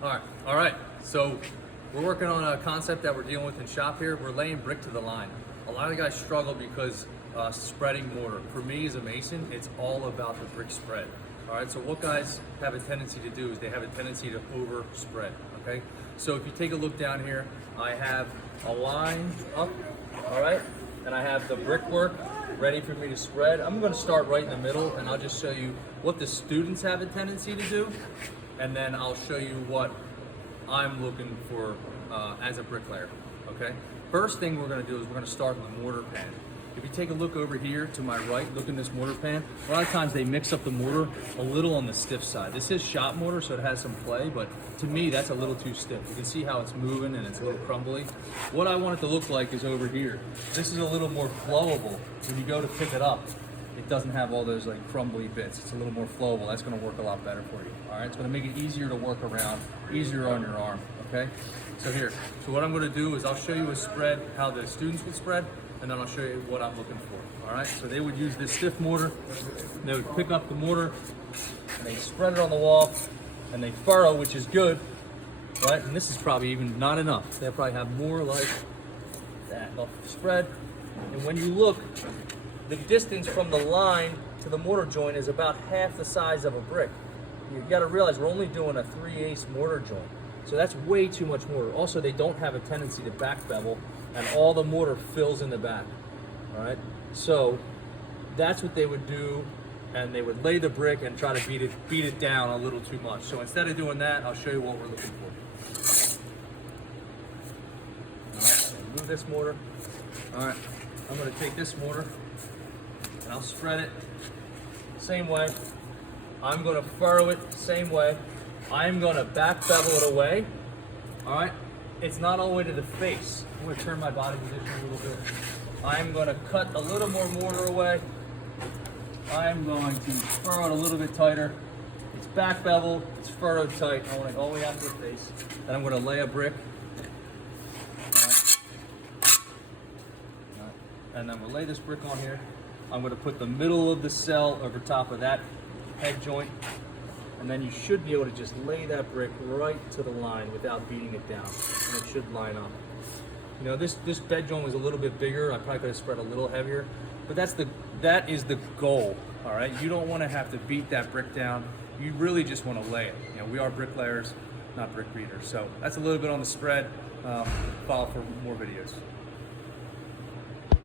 All right. So we're working on a concept that we're dealing with in shop here. We're laying brick to the line. A lot of guys struggle because spreading mortar. For me as a mason, it's all about the brick spread. All right. So what guys have a tendency to do is they have a tendency to over spread. Okay. So if you take a look down here, I have a line up. All right. And I have the brickwork ready for me to spread. I'm going to start right in the middle, and I'll just show you what the students have a tendency to do, and then I'll show you what I'm looking for as a bricklayer. Okay. First thing we're going to do is we're going to start with the mortar pan. If you take a look over here to my right, look in this mortar pan. A lot of times they mix up the mortar a little on the stiff side. This is shop mortar, so it has some play, but to me that's a little too stiff. You can see how it's moving and it's a little crumbly. What I want it to look like is over here. This is a little more flowable. When you go to pick it up, it doesn't have all those like crumbly bits. It's a little more flowable. That's going to work a lot better for you. All right, it's going to make it easier to work around, easier on your arm. Okay, so here. So what I'm going to do is I'll show you a spread, how the students would spread, and then I'll show you what I'm looking for. All right, so they would use this stiff mortar. They would pick up the mortar, and they spread it on the wall, and they furrow, which is good, right? And this is probably even not enough. They'll probably have more like that. They'll spread, and when you look, the distance from the line to the mortar joint is about half the size of a brick. You got to realize we're only doing a 3/8 mortar joint. So that's way too much mortar. Also, they don't have a tendency to back bevel, and all the mortar fills in the back. All right. So that's what they would do, and they would lay the brick and try to beat it down a little too much. So instead of doing that, I'll show you what we're looking for. All right. Move this mortar. All right. I'm going to take this mortar and I'll spread it same way. I'm going to furrow it same way. I'm going to back bevel it away. All right. It's not all the way to the face. I'm going to turn my body position a little bit. I'm going to cut a little more mortar away. I'm going to furrow it a little bit tighter. It's back beveled. It's furrowed tight. I want it all the way out to the face. Then I'm going to lay a brick. All right. All right. And then we'll lay this brick on here. I'm going to put the middle of the cell over top of that head joint. And then you should be able to just lay that brick right to the line without beating it down. And it should line up. You know, this bed joint was a little bit bigger. I probably could have spread a little heavier, but that is the goal. All right, you don't want to have to beat that brick down. You really just want to lay it. You know, we are bricklayers, not brick beaters. So that's a little bit on the spread. Follow for more videos.